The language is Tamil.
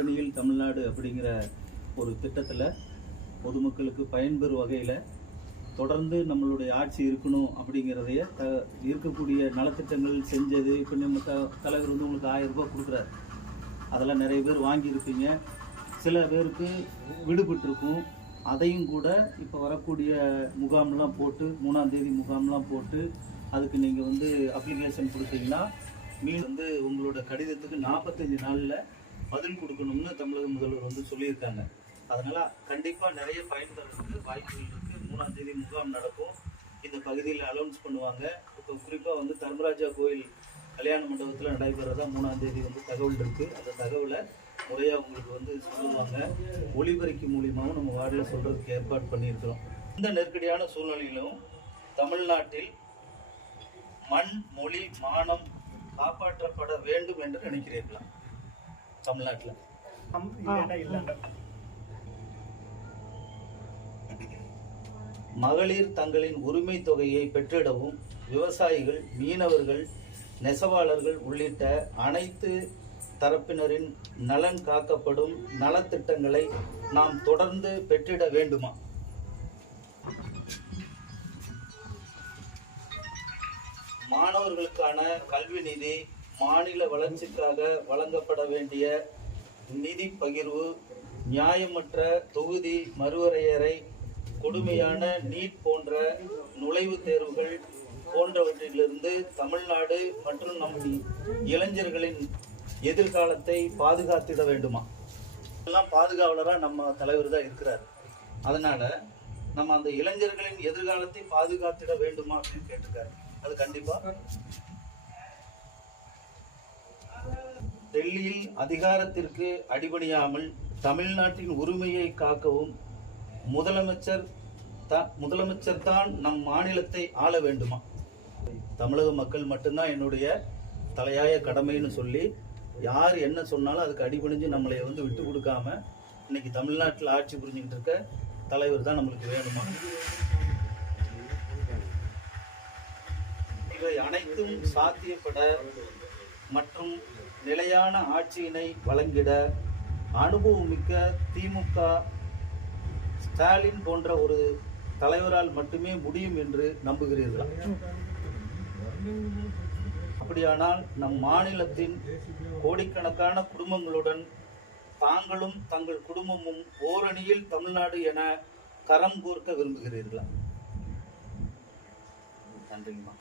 அணியில் தமிழ்நாடு அப்படிங்கிற ஒரு திட்டத்தில் பொதுமக்களுக்கு பயன்பெறும் வகையில் தொடர்ந்து நம்மளுடைய ஆட்சி இருக்கணும் அப்படிங்கிறதைய த இருக்கக்கூடிய நலத்திட்டங்கள் செஞ்சது. இப்போ நம்ம த தலைவர் வந்து உங்களுக்கு ஆயிரம் ரூபாய் கொடுக்குறாரு. அதெல்லாம் நிறைய பேர் வாங்கியிருப்பீங்க. சில பேருக்கு விடுபட்டிருக்கும். அதையும் கூட இப்போ வரக்கூடிய முகாம்லாம் போட்டு மூணாம் தேதி முகாம்லாம் போட்டு அதுக்கு நீங்கள் வந்து அப்ளிகேஷன் கொடுத்தீங்கன்னா மீன் வந்து உங்களோட கடிதத்துக்கு நாற்பத்தஞ்சு நாளில் பதில் கொடுக்கணும்னு தமிழக முதல்வர் வந்து சொல்லியிருக்காங்க. அதனால கண்டிப்பாக நிறைய பயன்பெறதுக்கு வாய்ப்புகள் இருக்குது மூணாம் தேதி முகாம் நடக்கும். இந்த பகுதியில் அலௌன்ஸ் பண்ணுவாங்க. இப்போ குறிப்பாக வந்து தர்மராஜா கோயில் கல்யாண மண்டபத்தில் நடைபெறதா மூணாம் தேதி வந்து தகவல் இருக்குது அந்த தகவலை முறையாக உங்களுக்கு வந்து சொல்லுவாங்க. ஒளிபரிக்கு மூலியமாகவும் நம்ம வார்டில் சொல்கிறதுக்கு ஏற்பாடு பண்ணியிருக்கிறோம். இந்த நெருக்கடியான சூழ்நிலையிலும் தமிழ்நாட்டில் மண் மொழி மானம் காப்பாற்றப்பட வேண்டும் என்று நினைக்கிறீர்களா? தமிழ்நாட்டில். மகளிர் தங்களின் உரிமை தொகையை பெற்றிடவும் விவசாயிகள் மீனவர்கள் நெசவாளர்கள் உள்ளிட்ட அனைத்து தரப்பினரின் நலன் காக்கப்படும் நலத்திட்டங்களை நாம் தொடர்ந்து பெற்றிட வேண்டுமா? மாணவர்களுக்கான கல்வி நிதி மாநில வளர்ச்சிக்காக வழங்கப்பட வேண்டிய நிதி பகிர்வு நியாயமற்ற தொகுதி மறுவரையறை கொடுமையான நீட் போன்ற நுழைவுத் தேர்வுகள் போன்றவற்றிலிருந்து தமிழ்நாடு மற்றும் நம் இளைஞர்களின் எதிர்காலத்தை பாதுகாத்திட வேண்டுமா? எல்லாம் பாதுகாவலராக நம்ம தலைவர் தான் இருக்கிறார். அதனால நம்ம அந்த இளைஞர்களின் எதிர்காலத்தை பாதுகாத்திட வேண்டுமா அப்படின்னு கேட்டிருக்காரு. அது கண்டிப்பாக டெல்லியில் அதிகாரத்திற்கு அடிபணியாமல் தமிழ்நாட்டின் உரிமையை காக்கவும் முதலமைச்சர் தான் முதலமைச்சர் தான் நம் மாநிலத்தை ஆள வேண்டுமா? தமிழக மக்கள் மட்டும்தான் என்னுடைய தலையாய கடமைன்னு சொல்லி யார் என்ன சொன்னாலும் அதுக்கு அடிபணிஞ்சு நம்மளை வந்து விட்டு கொடுக்காம இன்னைக்கு தமிழ்நாட்டில் ஆட்சி புரிஞ்சுக்கிட்டு இருக்க தலைவர் தான் நம்மளுக்கு வேணுமா? இவை அனைத்தும் சாத்தியப்பட மற்றும் நிலையான ஆட்சியினை வழங்கிட அனுபவமிக்க திமுக ஸ்டாலின் போன்ற ஒரு தலைவரால் மட்டுமே முடியும் என்று நம்புகிறீர்களா? அப்படியானால் நம் மாநிலத்தின் கோடிக்கணக்கான குடும்பங்களுடன் தாங்களும் தங்கள் குடும்பமும் ஓரணியில் தமிழ்நாடு என கரம் கோர்க்க விரும்புகிறீர்களா? நன்றிங்கம்மா.